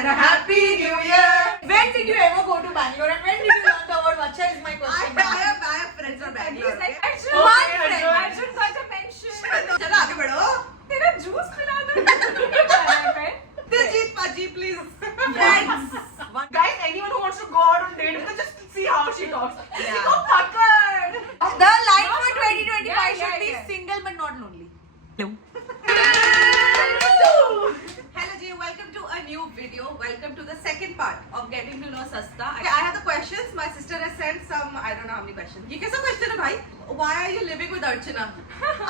and a happy new year. When did you ever go to Bangalore and when did you learn the word Vacha is my question. I have friends from Bangalore. He's like, Okay? Arjun, One Arjun, friend. Arjun got a pension. चलो आगे बढ़ो. तेरा juice पिला दो. Diljit Paji, please. Friends. Guys, anyone who wants to go out on date, you can just see how she talks. Yeah. She got puckered. The line for 2025 Yeah, should be yeah. single but not lonely. Hello Ji, welcome to a new video. Welcome to the second part of getting to know Sasta. Okay, I have the questions. My sister has sent some, I don't know how many questions. ये कैसा question है भाई? Why are you living with Archana?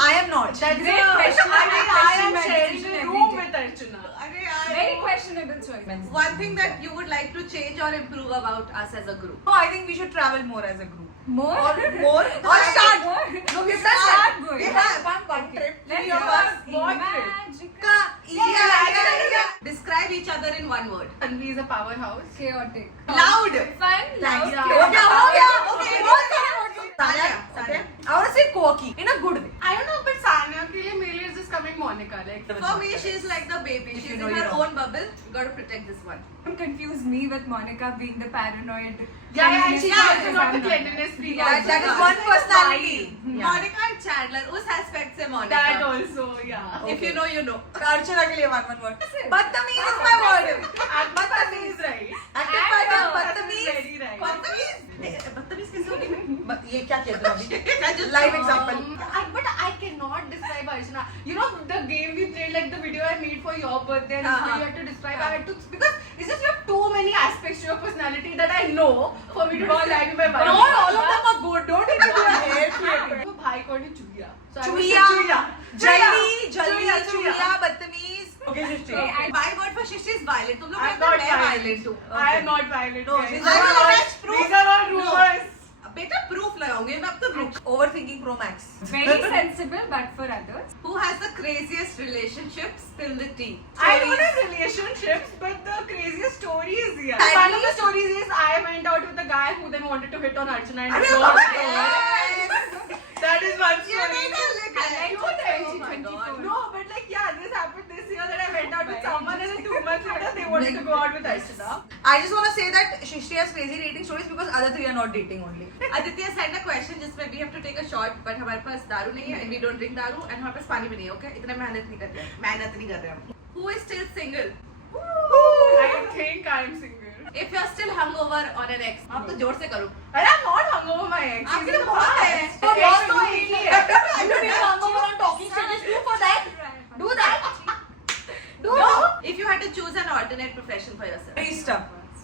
I am not. That's Great question. I mean, I am Question sharing every the day. room with Archana. अरे यार. Very questionable choice. One thing that you would like to change or improve about us as a group. No, I think we should travel more as a group. More? More? Or start. More? No, we Start start. going. We have one trip. Let's Three go. of us. What trip? Magical. Yeah. Describe each other in one word. Tanvi is a powerhouse. Chaotic. Loud. Fun, loud, Yeah. हो गया, हो गया. Okay, Okay. बहुत सारे words. Sanya, Okay. Sanya. I want to say quirky in a good way. I don't know, but Sanya ke liye mere liye is just coming Monica. Like, For me, she's like the baby. If She's you in know, her you know. own bubble. Got to protect this one. Don't confuse me with Monica being the paranoid. yeah, and she Yeah, also not the cleanliness freak. Yeah, also. That is Yeah. one personality. Yeah. Monica and Chandler. उस aspect से Monica. That also, yeah. If you know, you know. Archana के लिए one word. Badtameez is my word. Atmatameez is right. Active And, pattern, That's बदतमीज. very right. बदतमीज कैसे होगी मैं? ये क्या कहते हो अभी? I just- Live example. But I cannot describe Archana. You know the game we played, like the video I made for your birthday, and Uh-huh. you had to describe. I had to because it's just you have too many aspects to your personality that I know for me to describe you by one. Not all of them are good. Don't even do a hair flip. तो भाई कौन है चुहिया? So I would say चुहिया, चुहिया. जल्दी, चुहिया, चुहिया, बदतमीज. Okay, Shrishti. Okay, My word for Shishi is violent. तुम लोग I'm कहते हो not मैं violent. violent हूँ. I am not violent. No, guys. she's not These are all- violent. Proof. These are all rumors. बेटा proof लगाऊंगी मैं अब तो proof. Overthinking Pro Max. Very sensible, but for others. Who has the craziest relationship? Spill the tea. I don't have relationships, but the craziest story is here. At One of the least- stories is I went out with a guy who then wanted to hit on Archana and अरे it got बाप रे. over. That is one ये story. नहीं कर लेगा. I like Oh my 2024. God. No, but like yeah, this happened this year that I went out with someone and then 2 months later they wanted to go out with Archana. I just want to say that Shrishti has crazy dating stories because other three are not dating only. Aditya sent a question जिसमें we have to take a shot, but हमारे पास दारू नहीं है and we don't drink दारू and हमारे पास पानी भी नहीं है, okay? इतना मेहनत नहीं कर रहे हम. Who is still single? I think I'm single. If you're still hungover on an ex, आप तो जोर से करो. And I'm not hungover my ex. आपके He's तो in the बहुत past. है. तो बहुत तो ही है. I don't even hungover on talking stages. Do for that. Do that. Do No. If you had to choose an alternate profession for yourself. Barista.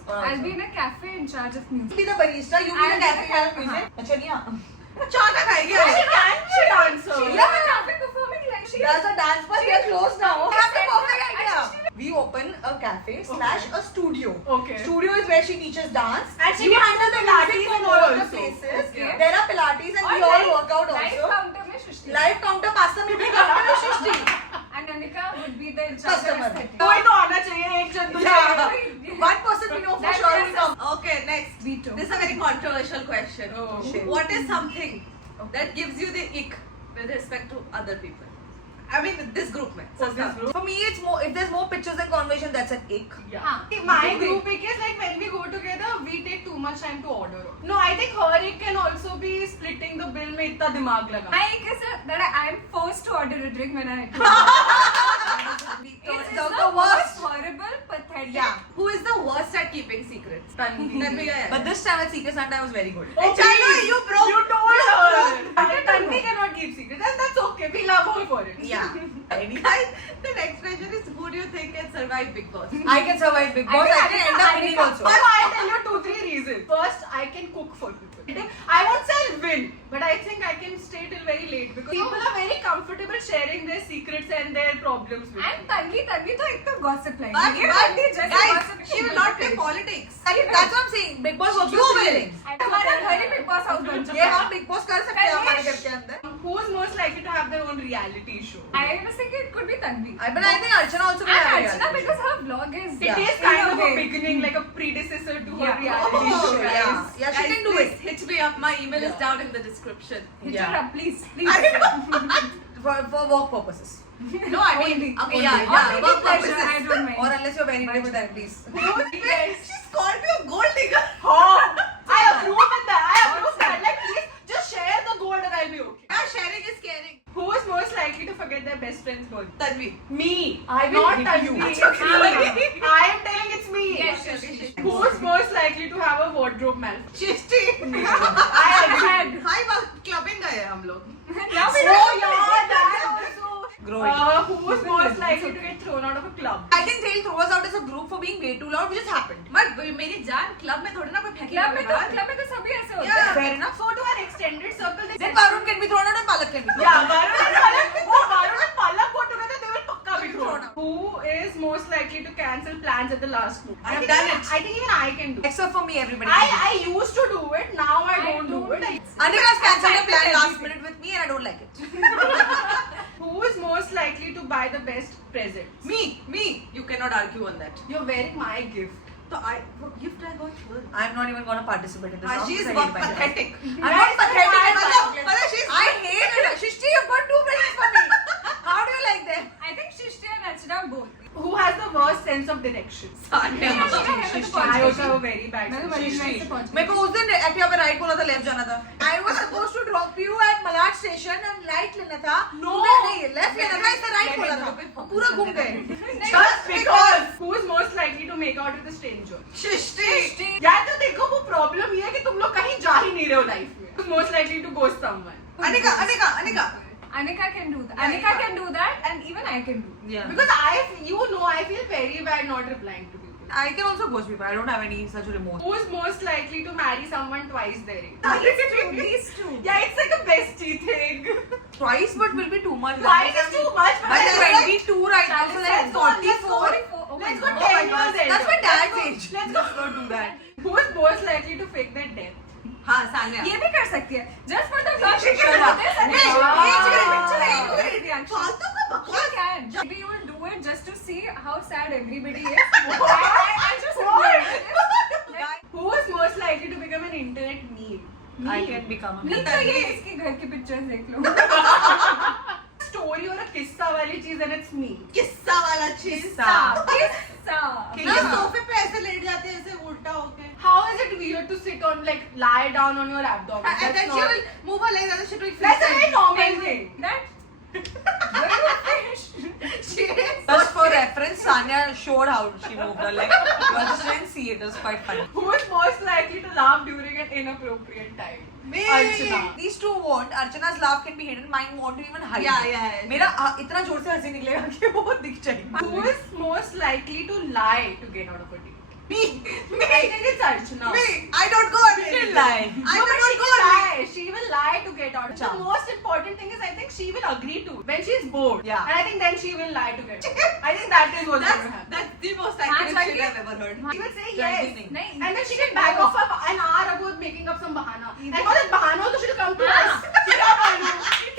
I'll be in a cafe in charge of music. Be the barista. You be the I'll be cafe the- kind of music. अच्छा नहीं चाटा खाएगी She आज. can she dancer. Yeah, but cafe performing like she There's a dance bar. We are closed now. She That's the said perfect that. idea. We open a cafe slash a studio. Okay. Studio is where she teaches dance. And she you gets handle the Pilates music and for all all the also. places. Okay. There are Pilates and Or we all live- work out live also. counter में Shrishti. Live counter pasta में भी counter है Shrishti. And Anika would be the in charge of Customer. aesthetic. कोई तो आना चाहिए एक जन दूसरा. Yeah. One person we know for That- sure will come. Okay, next. Veto. This is a very controversial question. Oh. Shit. What is something that gives you the ick with respect to other people? I mean, this group mein. So this group. For me, it's more if there's more pictures and conversation, that's an ick. Yeah. हाँ. My Okay. group ick is like when we go together, we take too much time to order. No, I think her ick can also be splitting the bill में इतना दिमाग लगा. My ick is that I'm forced to order a drink when I It's the the worst. most horrible, pathetic. Yeah. Who is the worst at keeping secrets? Tanvi. Tanvi है. But this time at Secret Santa, I was very good. Oh, Chalo, please. you broke- You told her. broke- And Tanvi cannot keep secrets, and that's okay. We love her for it. Yeah. Guys, the next question is who do you think can survive Big Boss? I can survive Big Boss. I can end up winning also. But I'll tell you 2-3 reasons. First, I can cook for people. I won't say I'll win, but I think I can stay till very late because people are very comfortable sharing their secrets and their problems with And me. Tanvi तो एक तो gossip line. But, ये but बात जैसे guys, gossip she will not play politics. That's what I'm saying. Big Boss works You with will. feelings. हमारा घर ही Big Boss house बन चुका ये है. हम Big Boss कर सकते हैं हमारे घर के अंदर. Who's most likely to have their own reality show? I was thinking it could be Tanvi. But I think Archana also will And have a Archana reality because her vlog is It is in kind a of a way. beginning, like a predecessor to her Yeah. reality Oh, show, yeah. guys. Yeah, she Guys, can do please it. hit me up. My email is Yeah. down in the description. Hit Yeah. her up, please, please. For work purposes. No, I mean, Only. okay, Only. yeah, Or yeah, maybe work pleasure, purposes. I don't mind. Or unless you're married with that, please. She's called you a gold digger. Oh, I approve with that. I approve that. Like, please, just share the gold and I'll be okay. Yeah, sharing is caring. Who is most likely to forget their best friend's birthday? Tanvi. Me. I will Not hit Tanvi. you. It's me. I am telling it's me. Yes, yes. Who is most likely to have a wardrobe malfunction? Shishti. I agree. Hi, clubbing गए हम लोग. Now we Oh don't yeah, that also. Grow it. Who is most likely to get thrown out of a club? I think they'll throw us out as a group for being way too loud, which has happened. मत मेरी जान club में थोड़ी ना कोई फेंकेगा club में तो सभी ऐसे होते Yeah. हैं. Fair enough. So to our extended circle, they Then Varun can be thrown out and Palak can be thrown yeah, out. Varun and Palak go together, they will pakka be thrown Thrown out. Who is most likely to cancel plans at the last moment? I have think done even- it. I think even I can do. Except for me, everybody. I used to do it. Now I I don't do don't it. Anika's cancelled a I plan like last everything. minute with me and I don't like it. Who is most likely to buy the best present? Me. You cannot argue on that. You're wearing my gift. So what gift I got her? I'm not even gonna participate in this. round She's because I hate myself. pathetic. I'm not pathetic. she's I hate it. Shishti, you've got 2 presents for me. How do you like them? I think Shrishti and Archana both. Who has the worst sense of direction? Sanya. I also have a very bad मैं तो sense. बड़ी Shrishti. nice से पहुंची. मेरे को उस दिन Activa पे राइट बोला था लेफ्ट जाना था. I was supposed to drop you at Malad station and right लेना था. No. नहीं लेफ्ट लेना था इससे राइट बोला था. पूरा घूम गए. Just because. Who is most likely to make out with a stranger? Shishti. यार तो देखो वो प्रॉब्लम ये है कि तुम लोग कहीं जा ही नहीं रहे हो लाइफ में. Who's most likely to ghost someone? Anika. Anika can do that. Yeah, Anika yeah. can do that, and even I can do. Yeah. Because I feel very bad not replying to people. I can also ghost people. I don't have any such remorse. Who is most likely to marry someone twice their age? These two. Yeah, it's like a bestie thing. Twice, but will be too much. Twice is too much. But I'm let's 22 right now, so let's that's go 44. Oh my Let's go God. 10 years elder. That's my dad's age. Let's go. Don't do that. Who is most likely to fake their death? हाँ सान्या. ये भी कर सकती है. Just for the fun. Shut up. फालतू का बकवास. You can. Maybe you will do it just to see how sad everybody is. I just Who is most likely to become an internet meme? I can become a नहीं चाहिए इसके घर की pictures देख लो. Story or a किस्सा वाली चीज and it's me. किस्सा वाला चीज. किस्सा. ना सोफे पे ऐसे लेट जाते हैं ऐसे उल्टा होके. How is it weird to sit on like lie down on your abdomen? And then she will move her legs and she will. That's a very normal thing. That. Where do I finish? She is. Just for reference, Sanya showed how she moved her leg. You just didn't see it. It was quite funny. Who is most likely to laugh during an inappropriate time? Me. Archana. These two won't. Archana's laugh can be hidden. Mine won't even hide. Yeah. मेरा इतना जोर से हंसी निकलेगा कि वो दिख जाएगा. Who is most likely to lie to get out of a date? Me. I think it's Archana. Me. I don't go on She dates. will lie. I No, but don't she go will on lie. She will lie to get out. The Charm. most important thing is I think she will agree to when she's bored. Yeah. And I think then she will lie to get out. I think that is what's going to happen. That's the most accurate हाँ, shit I've ever heard. She will say Try yes. this. नहीं. And then she can back off an hour ago making up some bahana. And for that bahana also she will come to us.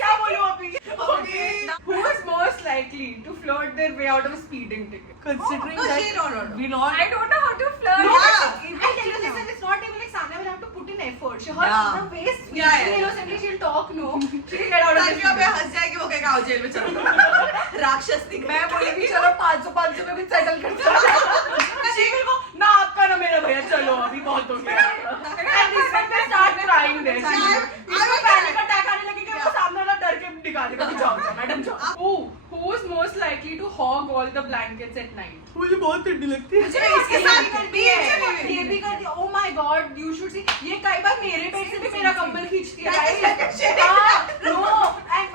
क्या बोलूं अभी? Okay. Who is most likely to flirt their way out of a speeding ticket? Considering No, that she don't. we not. I don't know how to flirt. No, Yeah. I tell you, listen, it's not even like Sanya will have to put in effort. She her Yeah. waist, Yeah. innocently she'll talk, no. She will get out of the Tania पे speeding. हंस जाएगी वो कहेगा आओ jail में चलो. राक्षस दिख. मैं बोलेगी चलो 500 में भी सेटल कर सकते. She will go, ना आपका ना मेरा भैया चलो अभी बहुत हो गया. And this when they start crying there. I इसको will panic attack आने लगेगा वो सामने वाला डर के निकालेगा कि जाओ मैडम जाओ. Who is most likely to hog all the blankets at night? मुझे बहुत ठंडी लगती है. मुझे इसके साथ भी करती है. ये भी करती है. Oh my God, you should see. ये कई बार मेरे पेट से भी मेरा कंबल खींचती है. That is like a shit. No, and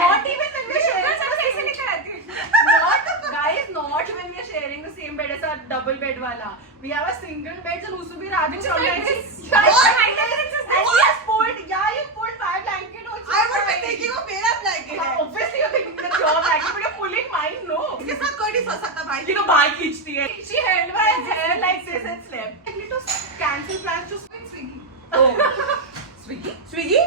not even when we're sharing. कैसे निकल आती है? Not when we're sharing the same bed as our double bed wala. We have a single bed, and उसमें भी Raju Which is like sometimes. this. And she has pulled. Yeah, you pulled 5 blankets. Also. I would be thinking वो मेरा blanket है. Obviously, you're thinking that's your blanket, but you're pulling mine. No. इसके साथ कोई नहीं सो सकता भाई. You know, बाल खींचती है. She held my hair like this and slept. I need to cancel plans to Swiggy. Oh. Swiggy?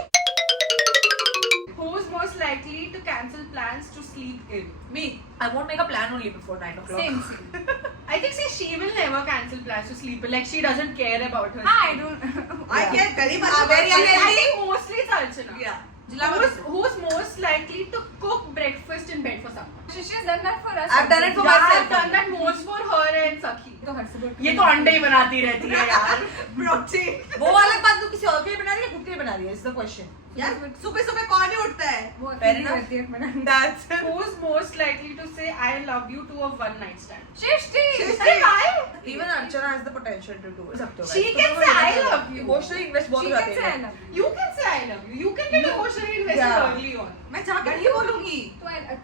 Who's most likely to cancel plans to sleep in? Me. I won't make a plan only before 9 o'clock. Same. I think she will never cancel plans to sleep in. Like she doesn't care about her. I don't. I get very much. Very I unhealthy. think mostly it's Archana. Yeah. Who's most likely to cook breakfast in bed for someone? She's done that for us. I've done it for Yeah, myself. I've done that most for ये तो अंडे ही बनाती रहती है यार. Protein. वो अलग बात तो किसी और के लिए बना रही है, खुद के लिए बना रही है, इज द क्वेश्चन. यार सुबह सुबह कौन ही उठता है? वो Fair अकेली enough. रहती है बनाने. That's Who's most likely to say I love you to a one night stand? Shrishti! Shrishti. Even Archana has the potential to do it. सब तो She है. can say I love you. Emotionally invest बहुत She हो can जाती say I है. love you. You can say I love you. You can get emotionally invested Yeah. early on. मैं जाके नहीं बोलूंगी.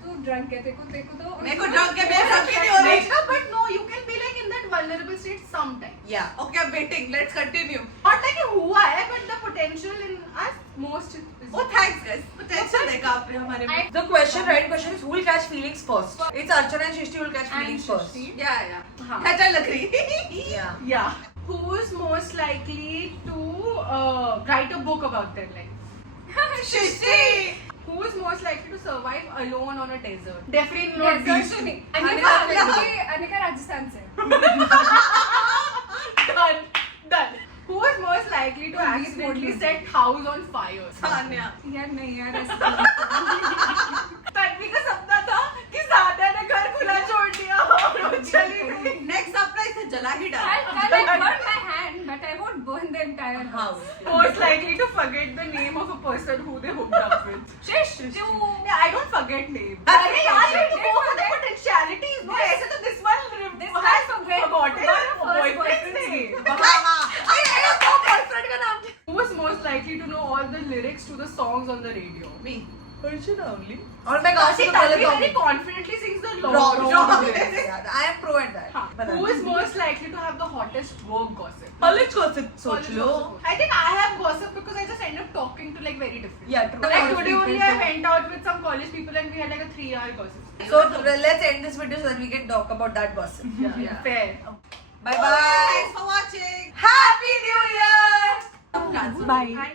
तू drunk है, तेको तो. मेरे को drunk है, मैं drunk ही नहीं हो रही. Like, but no, you can be like in that vulnerable state sometime. Yeah. Okay, I'm waiting. Let's continue. Not like a हुआ है, but the potential in us most is. Oh, thanks guys. Potential देखा आपने हमारे में. The question, right question is who will catch feelings first? It's Archana and Shrishti who will catch And feelings first. Shrishti. Yeah. हाँ. अच्छा लग रही. Yeah. Yeah. Who's most likely to write a book about their life? Shrishti. Who's most likely to survive alone on a desert? Definitely not Desert these तो two. नहीं. अनिका, अनिका राजस्थान से. Done. Done. Who is most likely to Please accidentally don't. set house on fire? Sanya. यार नहीं यार ऐसा. तन्वी का सपना था कि सान्या ने घर खुला छोड़ दिया और वो चली गई. Next surprise है जला ही डाल. I'll burn my hand, but I won't burn the entire house. Most likely to forget the name of a person who they hooked up with. Shish, Yeah, I don't forget names. अरे यार, you have to go for the potentialities. No, ऐसे तो this one This has one forget. forgotten But her first boyfriend's boyfriend's name. boyfriend का नाम. Who was most likely to know all the lyrics to the songs on the radio? Me. Archana only. और मैं गाँव से See, तो पहले Tanvi तो very confidently sings the wrong wrong lyrics. Yeah, I am pro at that. हाँ. बता Who दो. is most likely to have the hottest work gossip? College gossip सोच College low. gossip. I think I have gossip because I just end up talking to like very different. Yeah, true. Like College today only people I too. went out with some college people and we had like a 3-hour gossip. So let's end this video so that we can talk about that gossip. Yeah. Fair. Bye bye. Thanks for watching. Happy New Year. Bye. Bye.